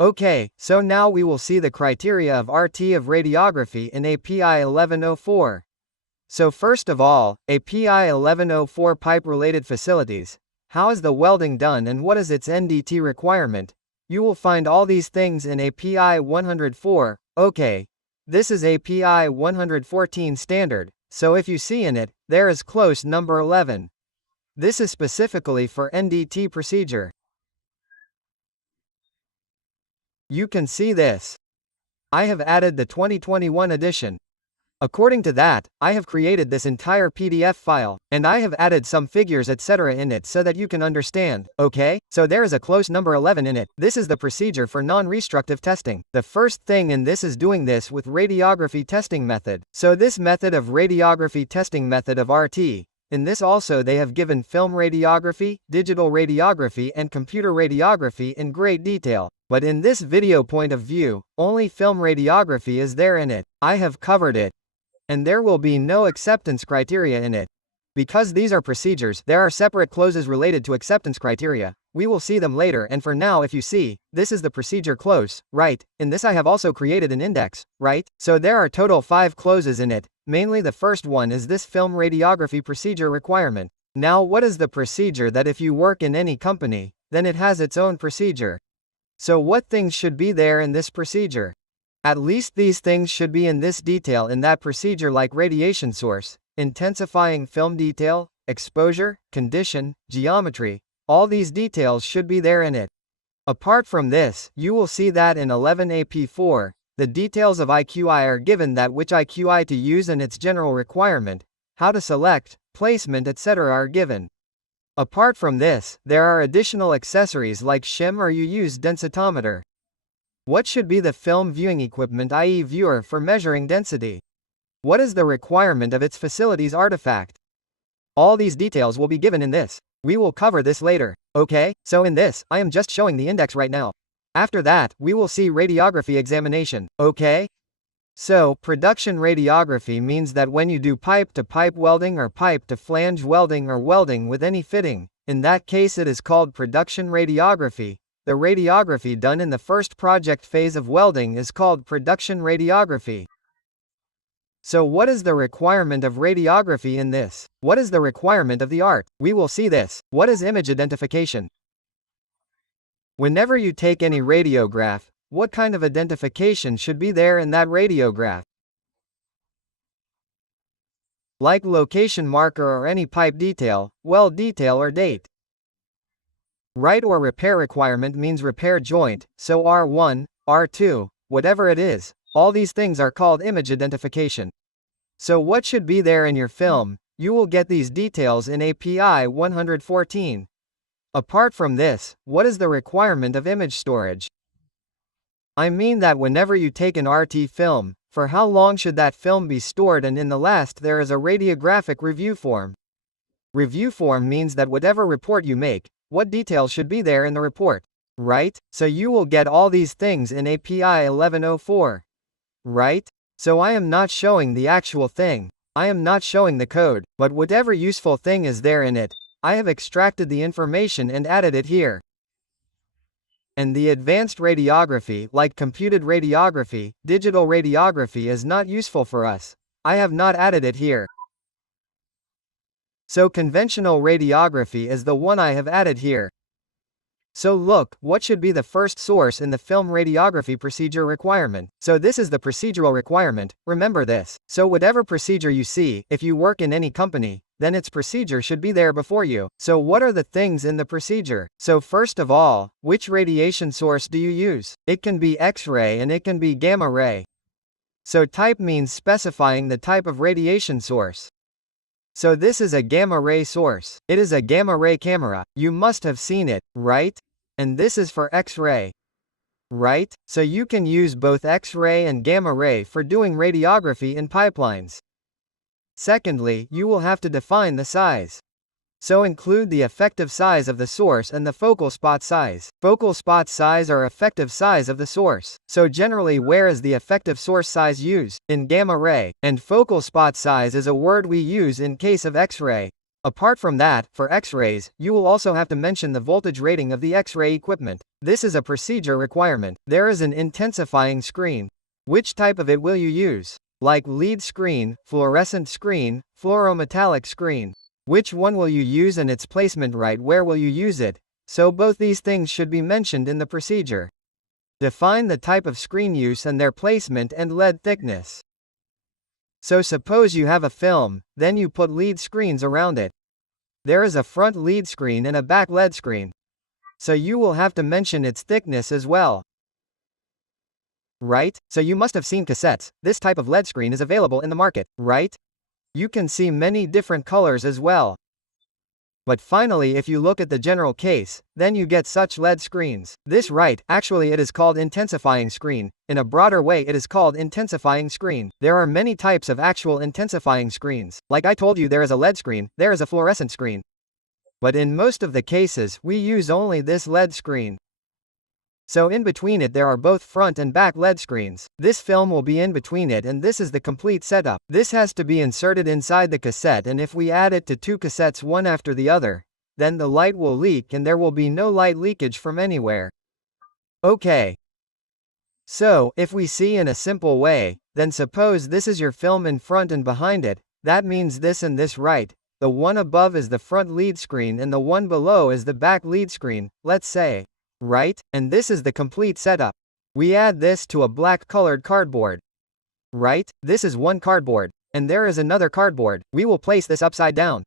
Okay, so now we will see the criteria of RT of radiography in API 1104. So first of all, API 1104 pipe-related facilities. How is the welding done and what is its NDT requirement? You will find all these things in API 104. Okay. This is API 114 standard, so if you see in it, there is close number 11. This is specifically for NDT procedure. You can see this. I have added the 2021 edition. According to that, I have created this entire PDF file, and I have added some figures etc. in it so that you can understand, okay? So there is a close number 11 in it. This is the procedure for non-restructive testing. The first thing in this is doing this with radiography testing method. So this method of radiography testing method of RT. In this also they have given film radiography, digital radiography and computer radiography in great detail. But in this video point of view, only film radiography is there in it. I have covered it. And there will be no acceptance criteria in it. Because these are procedures, there are separate clauses related to acceptance criteria. We will see them later, and for now if you see, this is the procedure clause, right? In this I have also created an index, right? So there are total 5 clauses in it. Mainly the first one is this film radiography procedure requirement. Now what is the procedure that if you work in any company, then it has its own procedure? So what things should be there in this procedure? At least these things should be in this detail in that procedure, like radiation source, intensifying film detail, exposure, condition, geometry. All these details should be there in it. Apart from this, you will see that in 11AP4, the details of IQI are given, that which IQI to use and its general requirement, how to select, placement etc. are given. Apart from this, there are additional accessories like shim or you use densitometer. What should be the film viewing equipment, i.e. viewer for measuring density? What is the requirement of its facilities artifact? All these details will be given in this. We will cover this later, okay? So in this, I am just showing the index right now. After that, we will see radiography examination, okay? So, production radiography means that when you do pipe-to-pipe welding or pipe-to-flange welding or welding with any fitting, in that case it is called production radiography. The radiography done in the first project phase of welding is called production radiography. So what is the requirement of radiography in this? What is the requirement of the art? We will see this. What is image identification? Whenever you take any radiograph, what kind of identification should be there in that radiograph? Like location marker or any pipe detail, weld detail or date. Right, or repair requirement means repair joint, so R1, R2, whatever it is, all these things are called image identification. So what should be there in your film? You will get these details in API 114. Apart from this, what is the requirement of image storage? I mean that whenever you take an RT film, for how long should that film be stored, and in the last there is a radiographic review form. Review form means that whatever report you make, what details should be there in the report, right? So you will get all these things in API 1104, right? So I am not showing the actual thing. I am not showing the code, but whatever useful thing is there in it, I have extracted the information and added it here. And the advanced radiography, like computed radiography, digital radiography, is not useful for us. I have not added it here. So conventional radiography is the one I have added here. So look, what should be the first source in the film radiography procedure requirement? So this is the procedural requirement, remember this. So whatever procedure you see, if you work in any company, then its procedure should be there before you. So what are the things in the procedure? So first of all, which radiation source do you use? It can be X-ray and it can be gamma ray. So type means specifying the type of radiation source. So this is a gamma ray source. It is a gamma ray camera. You must have seen it, right? And this is for X-ray, right? So you can use both X-ray and gamma ray for doing radiography in pipelines. Secondly, you will have to define the size. So include the effective size of the source and the focal spot size. Focal spot size or effective size of the source. So generally, where is the effective source size used? In gamma ray. And focal spot size is a word we use in case of X-ray. Apart from that, for X-rays, you will also have to mention the voltage rating of the X-ray equipment. This is a procedure requirement. There is an intensifying screen. Which type of it will you use? Like lead screen, fluorescent screen, fluorometallic screen. Which one will you use and its placement, right where will you use it? So both these things should be mentioned in the procedure. Define the type of screen use and their placement and lead thickness. So suppose you have a film, then you put lead screens around it. There is a front lead screen and a back lead screen. So you will have to mention its thickness as well. Right? So you must have seen cassettes. This type of lead screen is available in the market, right? You can see many different colors as well. But finally, if you look at the general case, then you get such lead screens. This right, actually it is called intensifying screen. In a broader way it is called intensifying screen. There are many types of actual intensifying screens. Like I told you, there is a lead screen, there is a fluorescent screen. But in most of the cases, we use only this lead screen. So in between it there are both front and back lead screens. This film will be in between it and this is the complete setup. This has to be inserted inside the cassette, and if we add it to two cassettes one after the other, then the light will leak and there will be no light leakage from anywhere. Okay. So, if we see in a simple way, then suppose this is your film in front and behind it, that means this and this, right? The one above is the front lead screen and the one below is the back lead screen, let's say. Right? And this is the complete setup. We add this to a black colored cardboard. Right? This is one cardboard. And there is another cardboard. We will place this upside down.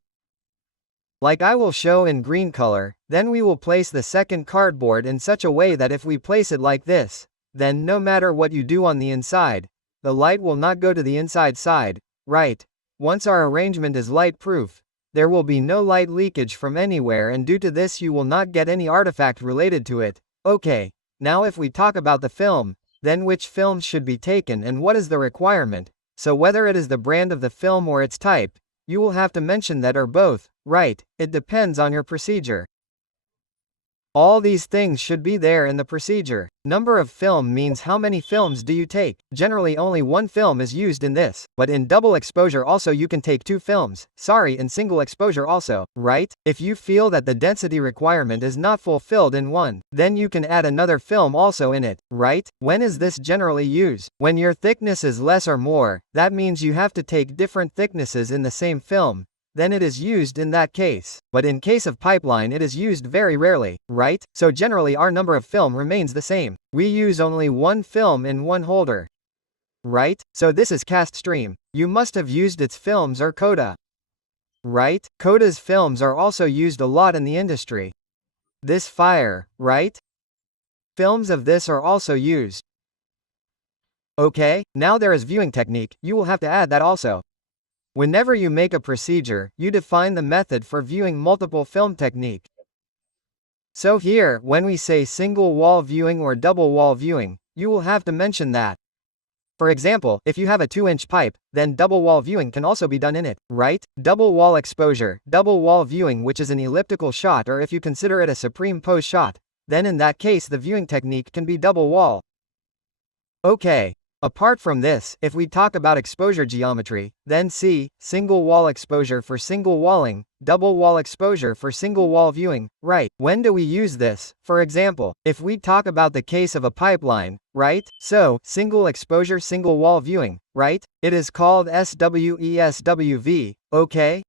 Like I will show in green color, then we will place the second cardboard in such a way that if we place it like this, then no matter what you do on the inside, the light will not go to the inside side, right? Once our arrangement is light proof, there will be no light leakage from anywhere, and due to this you will not get any artifact related to it. Okay, now if we talk about the film, then which films should be taken and what is the requirement? So whether it is the brand of the film or its type, you will have to mention that or both, right? It depends on your procedure. All these things should be there in the procedure. Number of film means how many films do you take. Generally only one film is used in this, but in double exposure also you can take two films. Sorry, in single exposure also, right? If you feel that the density requirement is not fulfilled in one, then you can add another film also in it, right? When is this generally used? When your thickness is less or more, that means you have to take different thicknesses in the same film. Then it is used in that case. But in case of pipeline it is used very rarely, right? So generally our number of film remains the same. We use only one film in one holder. Right? So this is cast stream. You must have used its films or coda. Right? Coda's films are also used a lot in the industry. This fire, right? Films of this are also used. Okay, now there is viewing technique, you will have to add that also. Whenever you make a procedure, you define the method for viewing multiple film technique. So here, when we say single wall viewing or double wall viewing, you will have to mention that. For example, if you have a 2-inch pipe, then double wall viewing can also be done in it, right? Double wall exposure, double wall viewing, which is an elliptical shot, or if you consider it a supreme pose shot, then in that case the viewing technique can be double wall. Okay. Apart from this, if we talk about exposure geometry, then see, single wall exposure for single walling, double wall exposure for single wall viewing, right? When do we use this? For example, if we talk about the case of a pipeline, right? So, single exposure single wall viewing, right? It is called SWESWV, okay?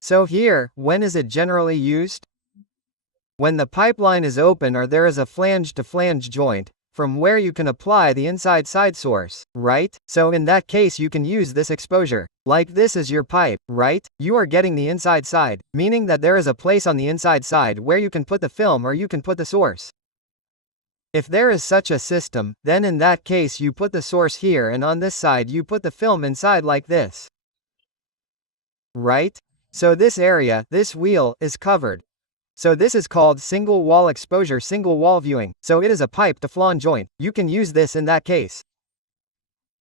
So here, when is it generally used? When the pipeline is open or there is a flange to flange joint, from where you can apply the inside side source, right? So in that case you can use this exposure. Like this is your pipe, right? You are getting the inside side, meaning that there is a place on the inside side where you can put the film or you can put the source. If there is such a system, then in that case you put the source here and on this side you put the film inside like this. Right? So this area, this wheel, is covered. So this is called single wall exposure single wall viewing. So it is a pipe to flange joint. You can use this in that case.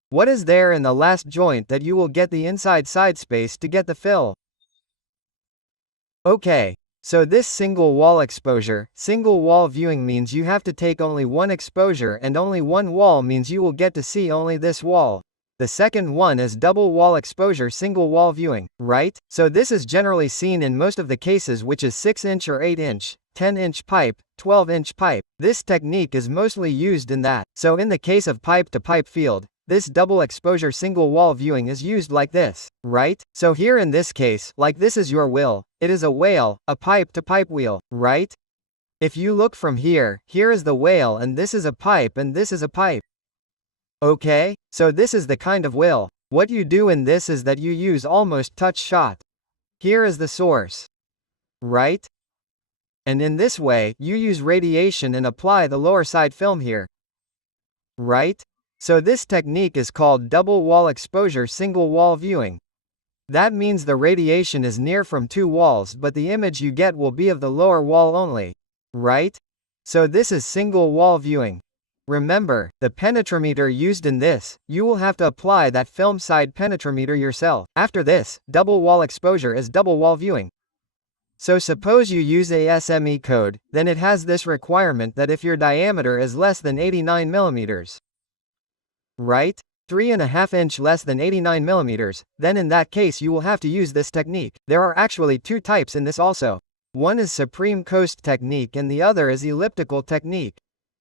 What is there in the last joint that you will get the inside side space to get the fill? Okay. So this single wall exposure, single wall viewing means you have to take only one exposure, and only one wall means you will get to see only this wall. The second one is double wall exposure single wall viewing, right? So this is generally seen in most of the cases, which is 6-inch or 8-inch, 10-inch pipe, 12-inch pipe. This technique is mostly used in that. So in the case of pipe-to-pipe field, this double exposure single wall viewing is used like this, right? So here in this case, like this is your wheel, it is a whale, a pipe-to-pipe wheel, right? If you look from here, here is the whale and this is a pipe and this is a pipe. Okay, so this is the kind of wheel. What you do in this is that you use almost touch shot. Here is the source, right? And in this way, you use radiation and apply the lower side film here, right? So this technique is called double wall exposure single wall viewing. That means the radiation is near from two walls, but the image you get will be of the lower wall only, right? So this is single wall viewing. Remember, the penetrometer used in this, you will have to apply that film side penetrometer yourself. After this, double wall exposure is double wall viewing. So suppose you use a SME code, then it has this requirement that if your diameter is less than 89 millimeters, right? 3.5 inch less than 89 millimeters, then in that case you will have to use this technique. There are actually two types in this also. One is Supreme Coast technique and the other is elliptical technique.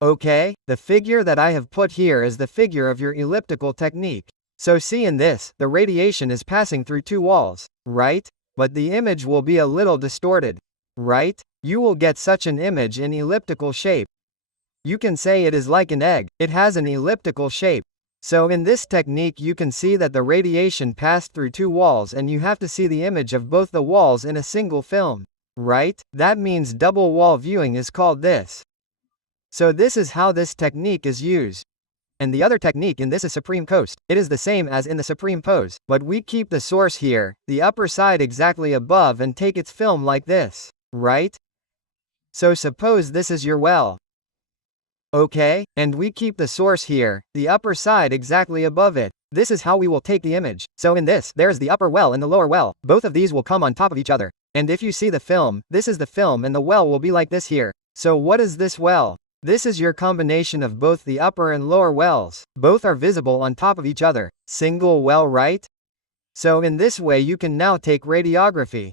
Okay, the figure that I have put here is the figure of your elliptical technique. So see in this, the radiation is passing through two walls, right? But the image will be a little distorted, right? You will get such an image in elliptical shape. You can say it is like an egg, it has an elliptical shape. So in this technique you can see that the radiation passed through two walls and you have to see the image of both the walls in a single film, right? That means double wall viewing is called this. So this is how this technique is used. And the other technique in this is Supreme Coast. It is the same as in the Supreme Pose, but we keep the source here, the upper side exactly above and take its film like this, right? So suppose this is your well. Okay, and we keep the source here, the upper side exactly above it. This is how we will take the image. So in this, there is the upper well and the lower well. Both of these will come on top of each other. And if you see the film, this is the film and the well will be like this here. So what is this well? This is your combination of both the upper and lower wells. Both are visible on top of each other. Single well, right? So in this way you can now take radiography.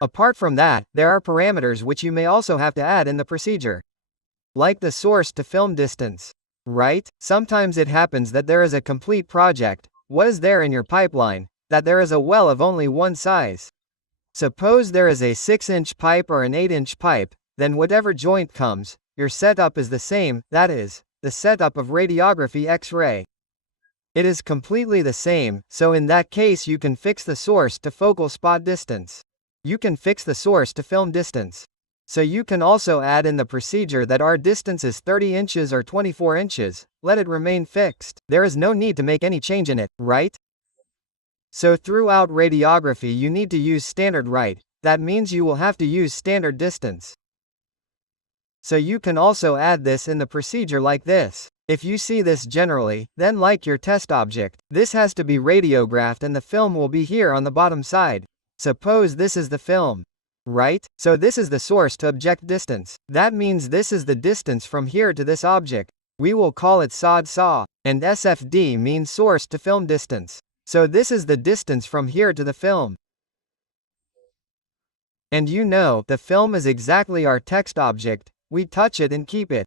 Apart from that, there are parameters which you may also have to add in the procedure. Like the source to film distance, right? Sometimes it happens that there is a complete project. What is there in your pipeline? That there is a well of only one size. Suppose there is a 6-inch pipe or an 8-inch pipe, then whatever joint comes, your setup is the same, that is, the setup of radiography X-ray. It is completely the same, so in that case you can fix the source to focal spot distance. You can fix the source to film distance. So you can also add in the procedure that our distance is 30 inches or 24 inches, let it remain fixed. There is no need to make any change in it, right? So throughout radiography you need to use standard right, that means you will have to use standard distance. So you can also add this in the procedure like this. If you see this generally, then like your test object, this has to be radiographed and the film will be here on the bottom side. Suppose this is the film, right? So this is the source to object distance. That means this is the distance from here to this object. We will call it SOD SAW, and SFD means source to film distance. So this is the distance from here to the film. And you know, the film is exactly our text object. We touch it and keep it.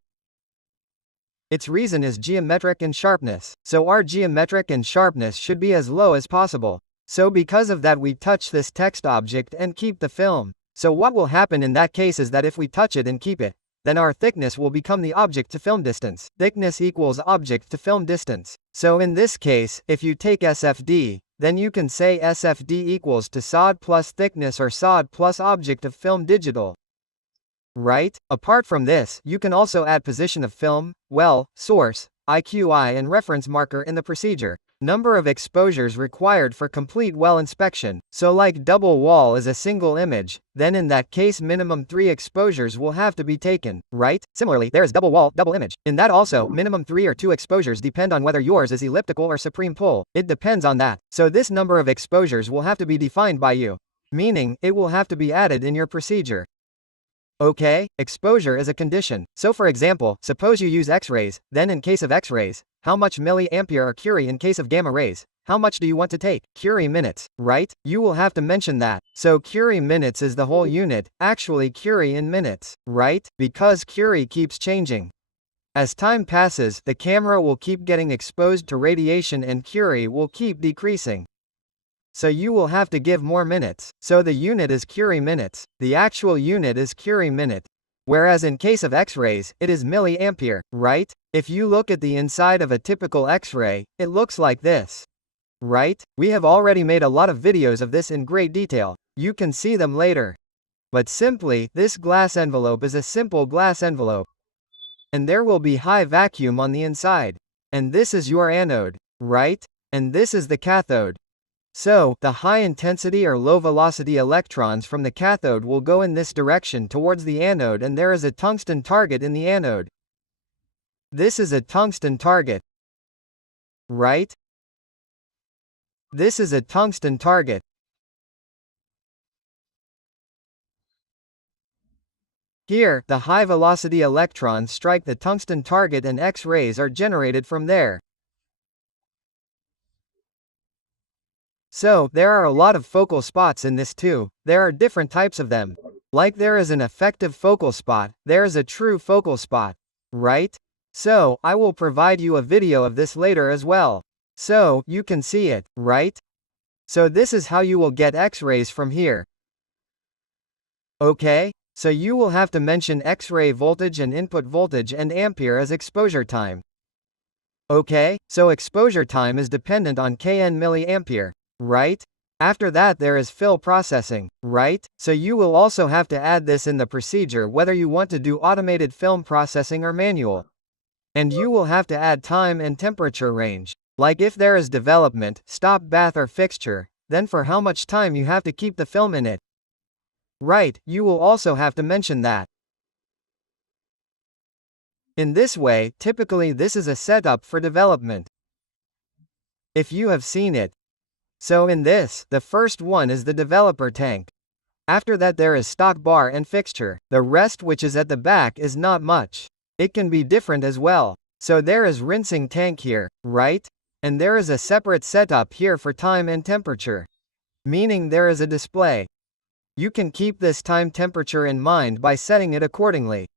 Its reason is geometric and sharpness, so our geometric and sharpness should be as low as possible. So because of that we touch this text object and keep the film. So what will happen in that case is that if we touch it and keep it, then our thickness will become the object to film distance. Thickness equals object to film distance. So in this case, if you take SFD, then you can say SFD equals to SOD plus thickness or SOD plus object of film digital. Right? Apart from this, you can also add position of film, well, source, IQI and reference marker in the procedure. Number of exposures required for complete well inspection. So like double wall is a single image, then in that case minimum 3 exposures will have to be taken, right? Similarly, there is double wall, double image. In that also, minimum 3 or 2 exposures depend on whether yours is elliptical or supreme pull. It depends on that. So this number of exposures will have to be defined by you. Meaning, it will have to be added in your procedure. Okay, exposure is a condition. So for example, suppose you use X-rays, then in case of X-rays, how much milliampere or Curie in case of gamma rays? How much do you want to take? Curie minutes, right? You will have to mention that. So Curie minutes is the whole unit, actually Curie in minutes, right? Because Curie keeps changing. As time passes, the camera will keep getting exposed to radiation and Curie will keep decreasing. So you will have to give more minutes. So the unit is Curie minutes. The actual unit is Curie minute. Whereas in case of X-rays, it is milliampere, right? If you look at the inside of a typical X-ray, it looks like this. Right? We have already made a lot of videos of this in great detail. You can see them later. But simply, this glass envelope is a simple glass envelope. And there will be high vacuum on the inside. And this is your anode, right? And this is the cathode. So, the high-intensity or low-velocity electrons from the cathode will go in this direction towards the anode and there is a tungsten target in the anode. This is a tungsten target. Right? This is a tungsten target. Here, the high-velocity electrons strike the tungsten target and X-rays are generated from there. So, there are a lot of focal spots in this too. There are different types of them. Like there is an effective focal spot, there is a true focal spot. Right? So, I will provide you a video of this later as well. So, you can see it, right? So this is how you will get X-rays from here. Okay? So you will have to mention X-ray voltage and input voltage and ampere as exposure time. Okay? So exposure time is dependent on kN milliampere. Right? After that there is fill processing, right? So you will also have to add this in the procedure whether you want to do automated film processing or manual. And you will have to add time and temperature range. Like if there is development, stop bath or fixture, then for how much time you have to keep the film in it. Right, you will also have to mention that. In this way, typically this is a setup for development. If you have seen it. So in this, the first one is the developer tank. After that there is stock bar and fixture. The rest which is at the back is not much. It can be different as well. So there is rinsing tank here, right? And there is a separate setup here for time and temperature. Meaning there is a display. You can keep this time temperature in mind by setting it accordingly.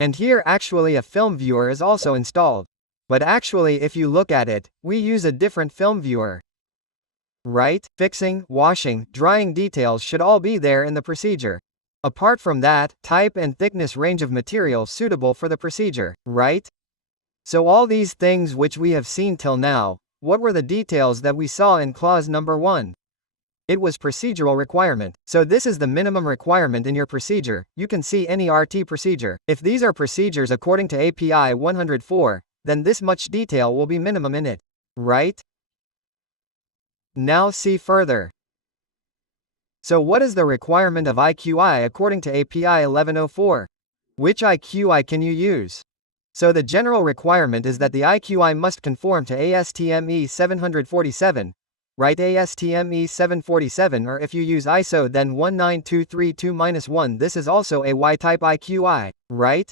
And here actually a film viewer is also installed. But actually if you look at it, we use a different film viewer. Right? Fixing, washing, drying details should all be there in the procedure. Apart from that, type and thickness range of material suitable for the procedure, right? So all these things which we have seen till now, what were the details that we saw in clause number 1? It was procedural requirement. So this is the minimum requirement in your procedure. You can see any RT procedure. If these are procedures according to API 104, then this much detail will be minimum in it, right? Now see further. So what is the requirement of IQI according to API 1104? Which IQI can you use? So the general requirement is that the IQI must conform to ASTM E747, right? ASTM E747, or if you use ISO then 19232-1, this is also a Y-type IQI, right?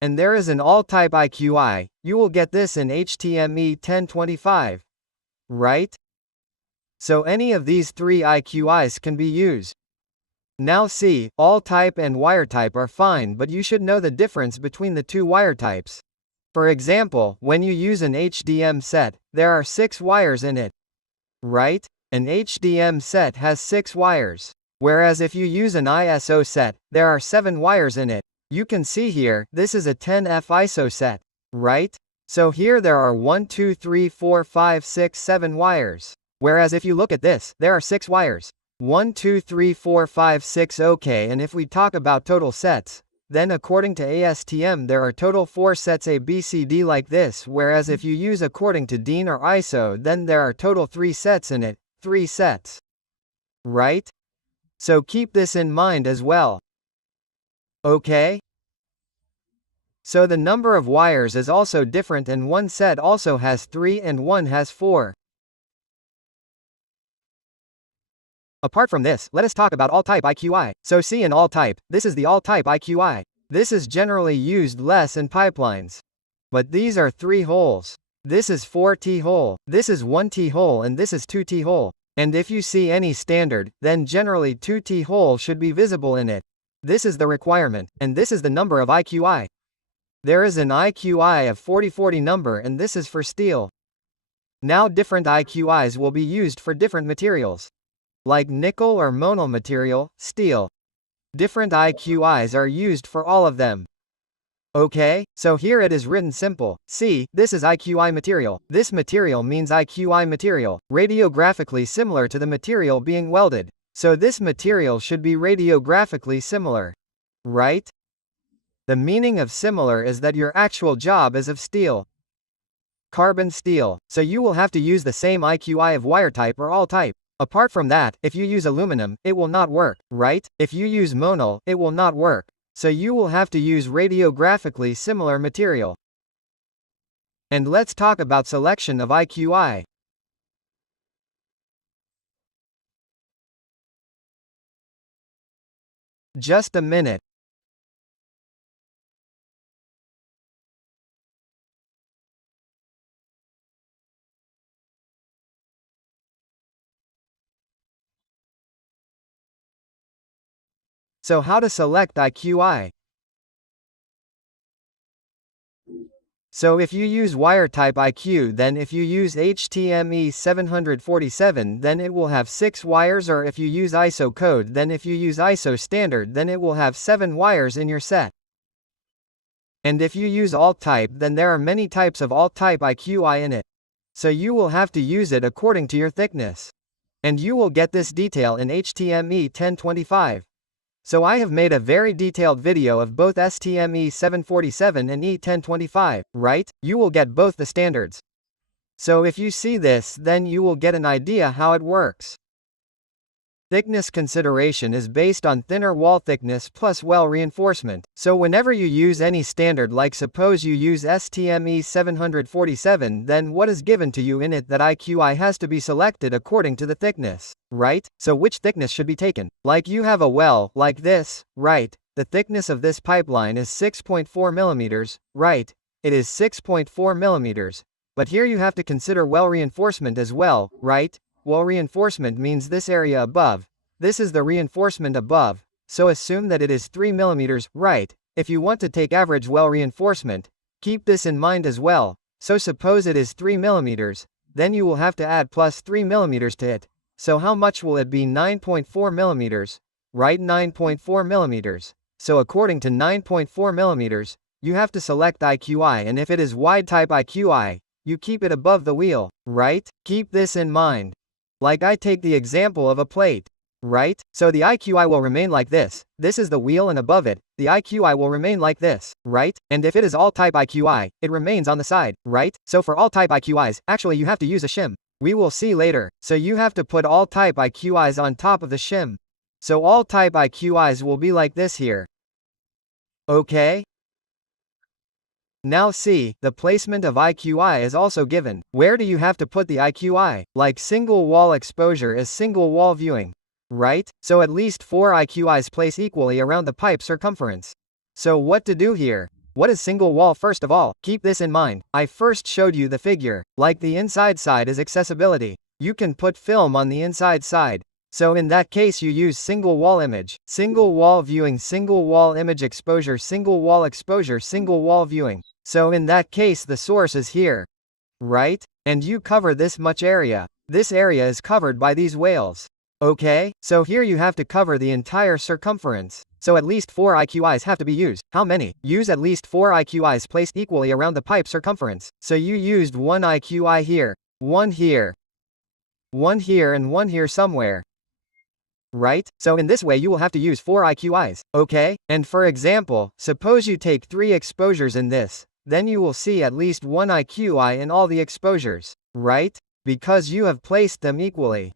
And there is an all-type IQI, you will get this in HTME 1025, right? So any of these three IQIs can be used. Now see, all type and wire type are fine, but you should know the difference between the two wire types. For example, when you use an HDM set, there are 6 wires in it. Right? An HDM set has 6 wires. Whereas if you use an ISO set, there are 7 wires in it. You can see here, this is a 10F ISO set. Right? So here there are 1, 2, 3, 4, 5, 6, 7 wires. Whereas if you look at this, there are 6 wires. 1, 2, 3, 4, 5, 6. Okay, and if we talk about total sets, then according to ASTM there are total 4 sets A, B, C, D like this, whereas if you use according to DIN or ISO then there are total 3 sets in it, 3 sets. Right? So keep this in mind as well. Okay? So the number of wires is also different and one set also has 3 and one has 4. Apart from this, let us talk about all type IQI. So see in all type, this is the all type IQI. This is generally used less in pipelines. But these are 3 holes. This is 4 T-hole, this is 1 T-hole and this is 2 T-hole. And if you see any standard, then generally 2 T-hole should be visible in it. This is the requirement, and this is the number of IQI. There is an IQI of 4040 number and this is for steel. Now different IQIs will be used for different materials. Like nickel or monal material, steel. Different IQIs are used for all of them. Okay, so here it is written simple. See, this is IQI material. This material means IQI material, radiographically similar to the material being welded. So this material should be radiographically similar. Right? The meaning of similar is that your actual job is of steel. Carbon steel, so you will have to use the same IQI of wire type or all type. Apart from that, if you use aluminum, it will not work, right? If you use monal, it will not work. So you will have to use radiographically similar material. And let's talk about selection of IQI. Just a minute. So how to select IQI? So if you use wire type IQ, then if you use HTME 747, then it will have 6 wires, or if you use ISO code, then if you use ISO standard, then it will have 7 wires in your set. And if you use alt type, then there are many types of alt type IQI in it. So you will have to use it according to your thickness. And you will get this detail in HTME 1025. So I have made a very detailed video of both STME 747 and E1025, right? You will get both the standards. So if you see this, then you will get an idea how it works. Thickness consideration is based on thinner wall thickness plus well reinforcement. So whenever you use any standard, like suppose you use STME 747, then what is given to you in it, that IQI has to be selected according to the thickness, right? So which thickness should be taken? Like you have a well, like this, right? The thickness of this pipeline is 6.4 millimeters, right? It is 6.4 millimeters. But here you have to consider well reinforcement as well, right? Well reinforcement means this area above. This is the reinforcement above. So assume that it is 3 millimeters, right? If you want to take average well reinforcement, keep this in mind as well. So suppose it is 3 millimeters, then you will have to add plus 3 millimeters to it. So how much will it be? 9.4 millimeters, right? 9.4 millimeters. So according to 9.4 millimeters, you have to select IQI, and if it is wide type IQI, you keep it above the wheel, right? Keep this in mind. Like I take the example of a plate, right? So the IQI will remain like this. This is the wheel, and above it, the IQI will remain like this, right? And if it is all type IQI, it remains on the side, right? So for all type IQIs, actually you have to use a shim. We will see later. So you have to put all type IQIs on top of the shim. So all type IQIs will be like this here. Okay? Now see, the placement of IQI is also given. Where do you have to put the IQI? Like single wall exposure is single wall viewing, right? So at least 4 IQIs place equally around the pipe circumference. So what to do here? What is single wall? First of all, keep this in mind. I first showed you the figure. Like the inside side is accessibility. You can put film on the inside side. So in that case you use single wall image, single wall viewing, single wall image exposure, single wall viewing. So in that case the source is here, right? And you cover this much area. This area is covered by these whales. Okay? So here you have to cover the entire circumference. So at least 4 IQIs have to be used. How many? Use at least 4 IQIs placed equally around the pipe circumference. So you used 1 IQI here, 1 here, 1 here, and 1 here somewhere. Right? So in this way you will have to use 4 IQIs, okay? And for example, suppose you take 3 exposures in this, then you will see at least 1 IQI in all the exposures, right? Because you have placed them equally.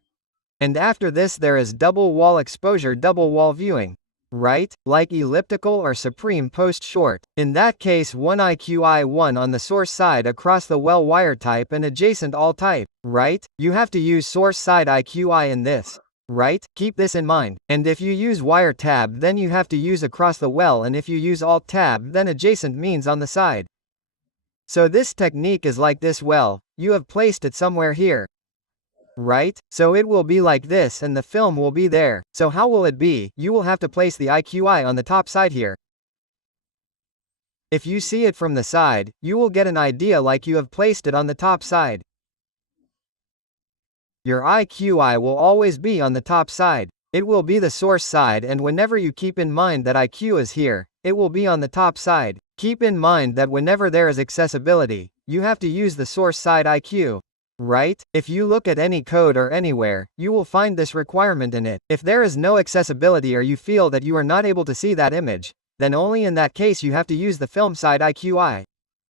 And after this there is double wall exposure, double wall viewing, right? Like elliptical or supreme post short. In that case 1 IQI 1 on the source side across the well wire type and adjacent all type, right? You have to use source side IQI in this. right? Keep this in mind. And if you use wire tab, then you have to use across the well, and if you use alt tab, then adjacent means on the side. So this technique is like this. Well, you have placed it somewhere here, right? So it will be like this and the film will be there. So how will it be? You will have to place the IQI on the top side here. If you see it from the side, you will get an idea like you have placed it on the top side. Your IQI will always be on the top side. It will be the source side, and whenever you keep in mind that IQ is here, it will be on the top side. Keep in mind that whenever there is accessibility, you have to use the source side IQ. Right? If you look at any code or anywhere, you will find this requirement in it. If there is no accessibility or you feel that you are not able to see that image, then only in that case you have to use the film side IQI.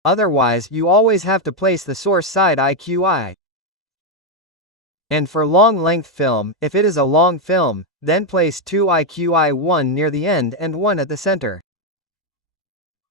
Otherwise, you always have to place the source side IQI. And for long length film, if it is a long film, then place 2 IQI, 1 near the end and 1 at the center.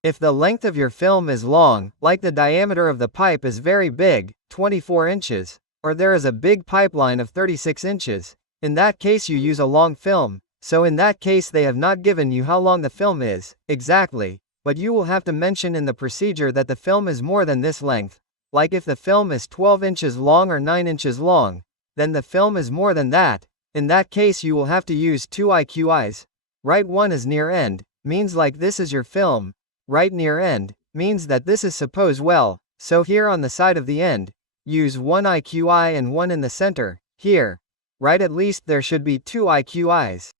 If the length of your film is long, like the diameter of the pipe is very big, 24 inches, or there is a big pipeline of 36 inches, in that case you use a long film. So in that case they have not given you how long the film is, exactly, but you will have to mention in the procedure that the film is more than this length. Like if the film is 12 inches long or 9 inches long, then the film is more than that. In that case you will have to use 2 IQIs. Right, one is near end, means like this is your film. Right near end, means that this is suppose well, so here on the side of the end, use 1 IQI and 1 in the center, here. Right, at least there should be 2 IQIs.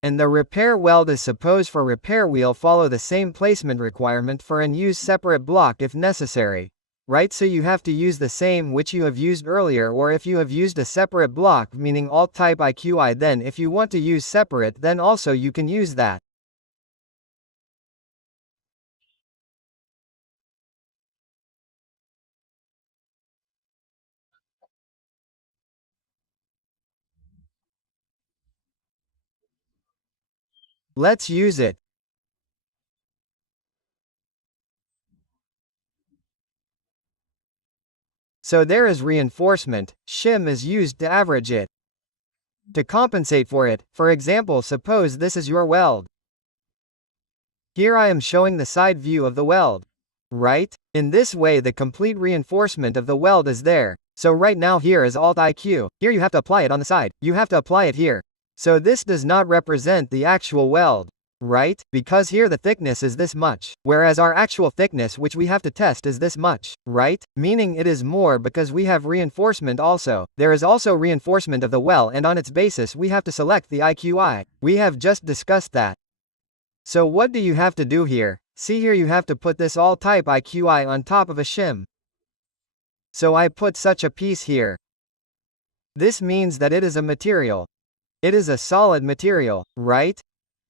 And the repair weld is suppose for repair wheel follow the same placement requirement for and use separate block if necessary. Right, so you have to use the same which you have used earlier, or if you have used a separate block meaning alt type IQI, then if you want to use separate then also you can use that. Let's use it. So there is reinforcement, shim is used to average it. To compensate for it, for example, suppose this is your weld. Here I am showing the side view of the weld. Right? In this way the complete reinforcement of the weld is there. So right now here is alt IQ. Here you have to apply it on the side. You have to apply it here. So this does not represent the actual weld. Right? Because here the thickness is this much, whereas our actual thickness which we have to test is this much, right? Meaning it is more because we have reinforcement also. There is also reinforcement of the well, and on its basis we have to select the IQI. We have just discussed that. So what do you have to do here? See here you have to put this all type IQI on top of a shim. So I put such a piece here. This means that it is a material. It is a solid material, right?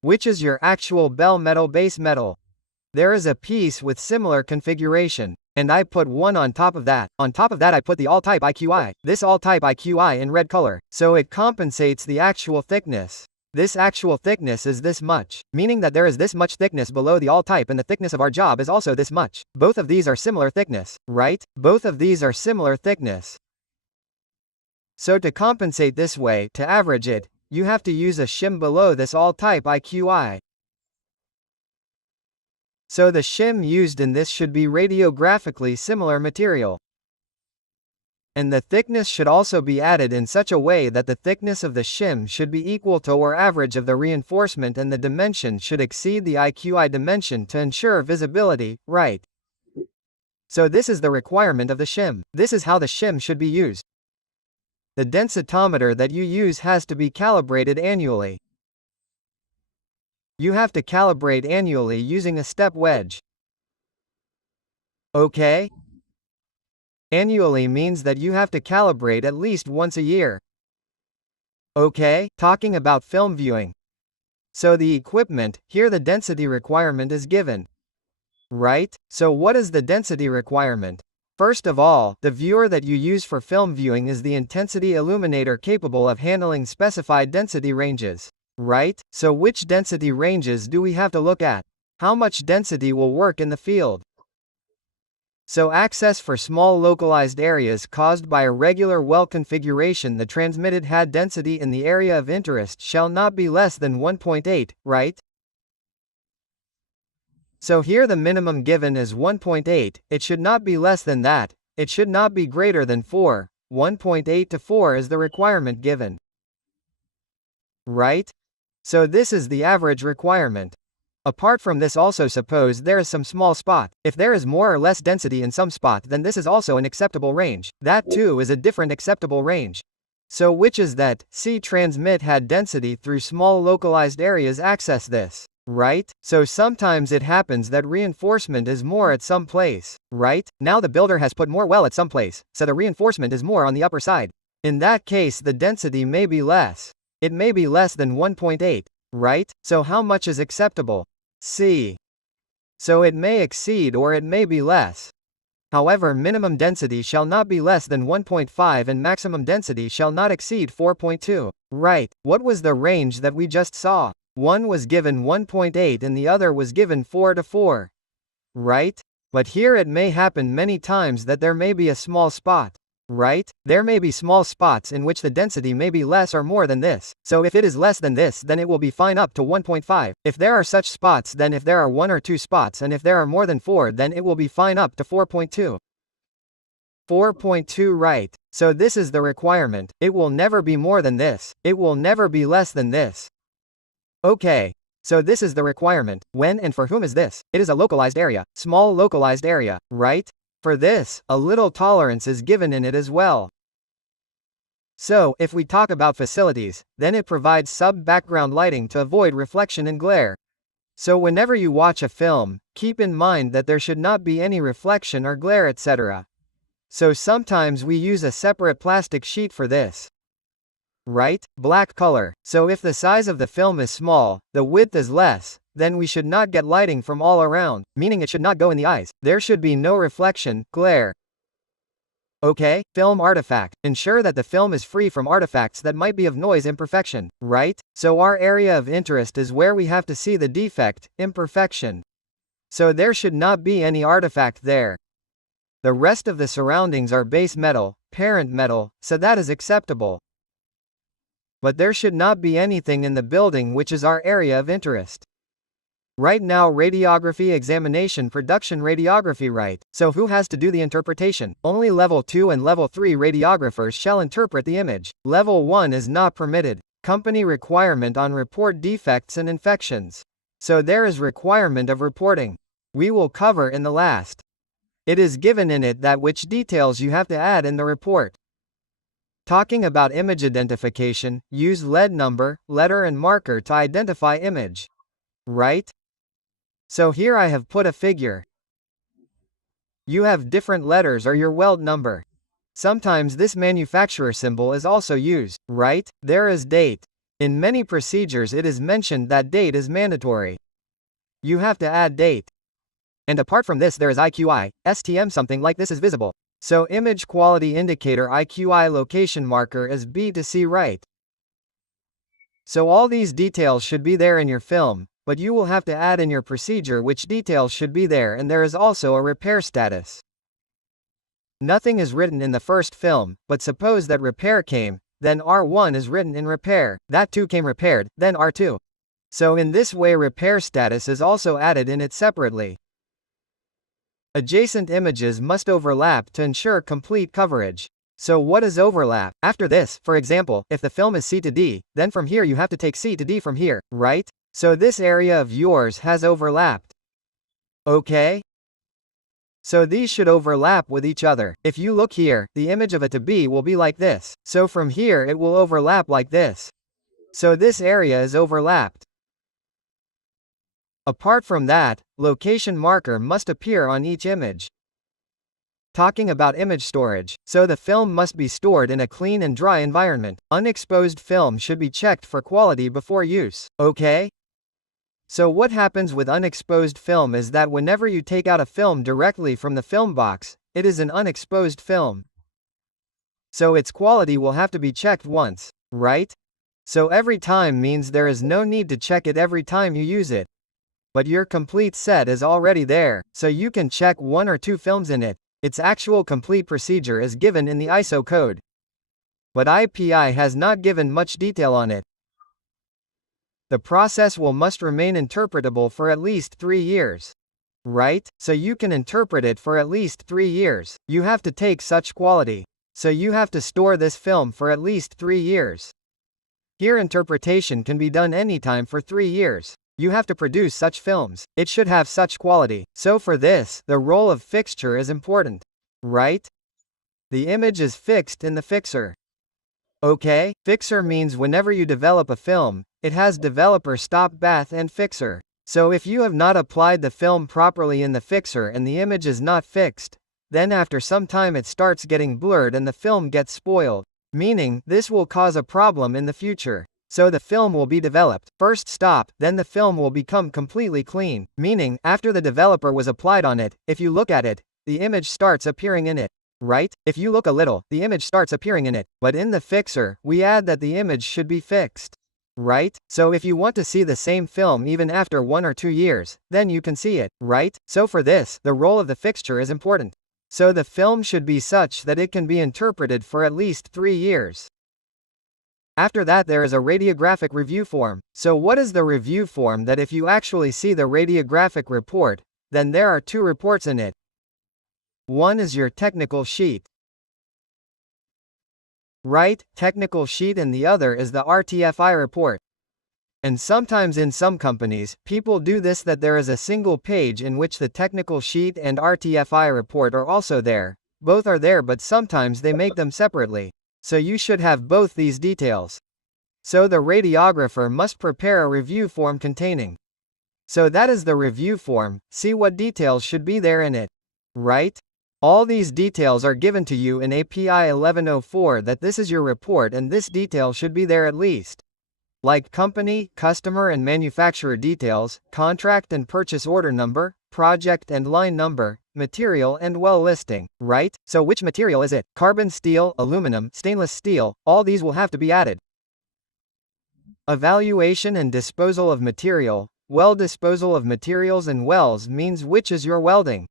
Which is your actual bell metal base metal. There is a piece with similar configuration, and I put one on top of that. On top of that I put the all type IQI, this all type IQI in red color, so it compensates the actual thickness. This actual thickness is this much, meaning that there is this much thickness below the all type, and the thickness of our job is also this much. Both of these are similar thickness, right? Both of these are similar thickness. So to compensate this way, to average it, you have to use a shim below this all type IQI. So the shim used in this should be radiographically similar material. And the thickness should also be added in such a way that the thickness of the shim should be equal to or average of the reinforcement, and the dimension should exceed the IQI dimension to ensure visibility, right? So this is the requirement of the shim. This is how the shim should be used. The densitometer that you use has to be calibrated annually. You have to calibrate annually using a step wedge. Okay? Annually means that you have to calibrate at least once a year. Okay, talking about film viewing. So the equipment, here the density requirement is given. Right? So what is the density requirement? First of all, the viewer that you use for film viewing is the intensity illuminator capable of handling specified density ranges. Right? So which density ranges do we have to look at? How much density will work in the field? So access for small localized areas caused by a regular well configuration, the transmitted had density in the area of interest shall not be less than 1.8, right? So here the minimum given is 1.8, it should not be less than that, it should not be greater than 4, 1.8 to 4 is the requirement given. Right? So this is the average requirement. Apart from this, also suppose there is some small spot. If there is more or less density in some spot, then this is also an acceptable range. That too is a different acceptable range. So which is that? C transmit had density through small localized areas access this. Right? So sometimes it happens that reinforcement is more at some place. Right? Now the builder has put more well at some place, so the reinforcement is more on the upper side. In that case the density may be less. It may be less than 1.8. Right? So how much is acceptable? C. So it may exceed or it may be less. However, minimum density shall not be less than 1.5 and maximum density shall not exceed 4.2. Right. What was the range that we just saw? One was given 1.8 and the other was given 4 to 4. Right? But here it may happen many times that there may be a small spot. Right? There may be small spots in which the density may be less or more than this. So if it is less than this, then it will be fine up to 1.5. If there are such spots, then if there are 1 or 2 spots, and if there are more than 4, then it will be fine up to 4.2. 4.2 right. So this is the requirement. It will never be more than this. It will never be less than this. Okay. So this is the requirement. When and for whom is this? It is a localized area, small localized area, right? For this, a little tolerance is given in it as well. So, if we talk about facilities, then it provides sub-background lighting to avoid reflection and glare. So whenever you watch a film, keep in mind that there should not be any reflection or glare, etc. So sometimes we use a separate plastic sheet for this. Right? Black color. So if the size of the film is small, the width is less, then we should not get lighting from all around, meaning it should not go in the eyes. There should be no reflection, glare. Okay, film artifact. Ensure that the film is free from artifacts that might be of noise imperfection, right? So our area of interest is where we have to see the defect, imperfection. So there should not be any artifact there. The rest of the surroundings are base metal, parent metal, so that is acceptable. But there should not be anything in the building which is our area of interest. Right now radiography examination production radiography right, so who has to do the interpretation? Only level 2 and level 3 radiographers shall interpret the image. Level 1 is not permitted. Company requirement on report defects and infections. So there is requirement of reporting. We will cover in the last. It is given in it that which details you have to add in the report. Talking about image identification, use lead number, letter and marker to identify image. Right? So here I have put a figure. You have different letters or your weld number. Sometimes this manufacturer symbol is also used, right? There is date. In many procedures it is mentioned that date is mandatory. You have to add date. And apart from this there is IQI, STM something like this is visible. So image quality indicator IQI location marker is B to C right. So all these details should be there in your film, but you will have to add in your procedure which details should be there, and there is also a repair status. Nothing is written in the first film, but suppose that repair came, then R1 is written in repair, that 2 came repaired, then R2. So in this way repair status is also added in it separately. Adjacent images must overlap to ensure complete coverage. So what is overlap? After this, for example, if the film is C to D, then from here you have to take C to D from here, right? So this area of yours has overlapped. Okay? So these should overlap with each other. If you look here, the image of A to B will be like this. So from here it will overlap like this. So this area is overlapped. Apart from that, location marker must appear on each image. Talking about image storage, so the film must be stored in a clean and dry environment. Unexposed film should be checked for quality before use, okay? So what happens with unexposed film is that whenever you take out a film directly from the film box, it is an unexposed film. So its quality will have to be checked once, right? So every time means there is no need to check it every time you use it. but your complete set is already there, so you can check 1 or 2 films in it. Its actual complete procedure is given in the ISO code. But IPI has not given much detail on it. The process must remain interpretable for at least 3 years. Right? So you can interpret it for at least 3 years. You have to take such quality. So you have to store this film for at least 3 years. Here interpretation can be done anytime for 3 years. You have to produce such films. It should have such quality. So for this, the role of fixture is important. Right? The image is fixed in the fixer. Okay? Fixer means whenever you develop a film, it has developer stop bath and fixer. So if you have not applied the film properly in the fixer and the image is not fixed, then after some time it starts getting blurred and the film gets spoiled. Meaning, this will cause a problem in the future. So the film will be developed, first stop, then the film will become completely clean. Meaning, after the developer was applied on it, if you look at it, the image starts appearing in it. Right? If you look a little, the image starts appearing in it, but in the fixer, we add that the image should be fixed. Right? So if you want to see the same film even after 1 or 2 years, then you can see it. Right? So for this, the role of the fixture is important. So the film should be such that it can be interpreted for at least 3 years. After that there is a radiographic review form. So what is the review form? That if you actually see the radiographic report, then there are 2 reports in it. One is your technical sheet. Right, technical sheet, and the other is the RTFI report. And sometimes in some companies, people do this, that there is a single page in which the technical sheet and RTFI report are also there. Both are there, but sometimes they make them separately. So you should have both these details. So the radiographer must prepare a review form containing. So that is the review form. See what details should be there in it. Right? All these details are given to you in API 1104, that this is your report and this detail should be there at least. Like company, customer and manufacturer details, contract and purchase order number, project and line number, material and well listing. Right? So which material is it? Carbon steel, aluminum, stainless steel, all these will have to be added. Evaluation and disposal of material. Well, disposal of materials and wells means which is your welding.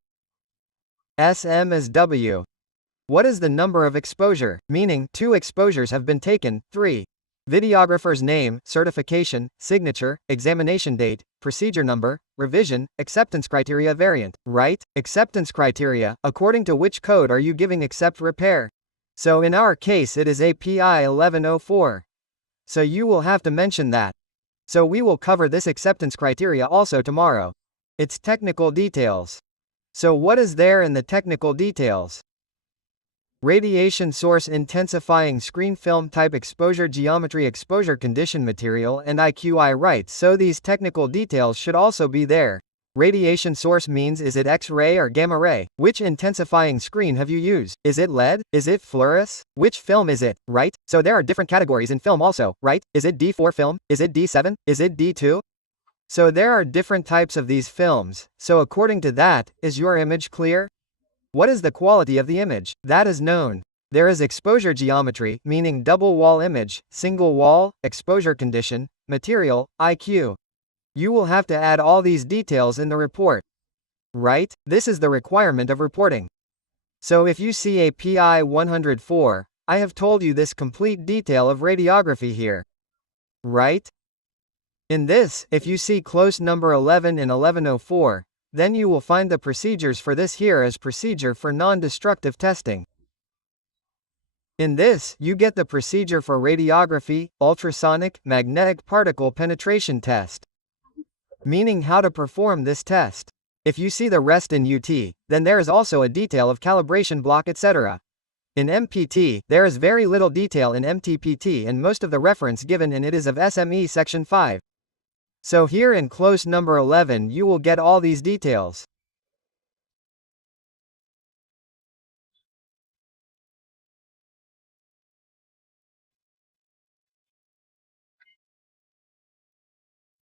SM is W. What is the number of exposure? Meaning, 2 exposures have been taken. 3. Videographer's name, certification, signature, examination date, procedure number, revision, acceptance criteria variant. Right? Acceptance criteria, according to which code are you giving accept repair? So in our case it is API 1104. So you will have to mention that. So we will cover this acceptance criteria also tomorrow. It's technical details. So what is there in the technical details? Radiation source, intensifying screen, film type, exposure geometry, exposure condition, material and IQI. Right, so these technical details should also be there. Radiation source means, is it X-ray or gamma ray? Which intensifying screen have you used? Is it LED? Is it fluoresce? Which film is it? Right? So there are different categories in film also, right? Is it D4 film? Is it D7? Is it D2? So there are different types of these films, so according to that, is your image clear? What is the quality of the image? That is known. There is exposure geometry, meaning double wall image, single wall, exposure condition, material, IQ. You will have to add all these details in the report. Right? This is the requirement of reporting. So if you see API 104, I have told you this complete detail of radiography here. Right? In this, if you see close number 11 in 1104, then you will find the procedures for this here as procedure for non-destructive testing. In this, you get the procedure for radiography, ultrasonic, magnetic particle penetration test. Meaning how to perform this test. If you see the rest in UT, then there is also a detail of calibration block, etc. In MPT, there is very little detail in MTPT, and most of the reference given in it is of SME section 5. So here in close number 11 you will get all these details.